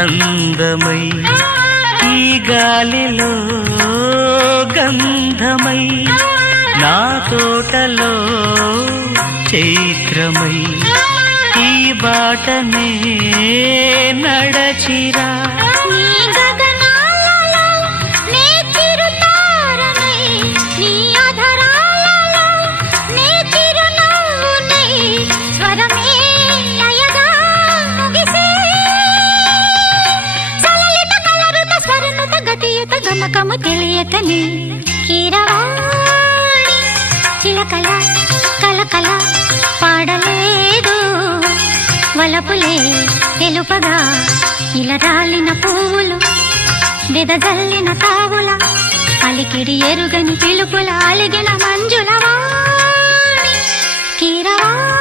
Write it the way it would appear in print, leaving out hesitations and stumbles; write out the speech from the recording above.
అందమై ఈ గాలిలో గంధమై నా తోటలో చైత్రమై ఈ బాటనే నడచిరా గమకము తెలియతని కీరవాణి చిలకల కలకల పాడలేదు వలపులే తెలుపగా ఇలా రాలిన పువ్వులు వెదజల్లిన తావుల అలికిడి ఎరుగని పిలుపుల అలిగిన మంజుల వాణి కీరవాణి.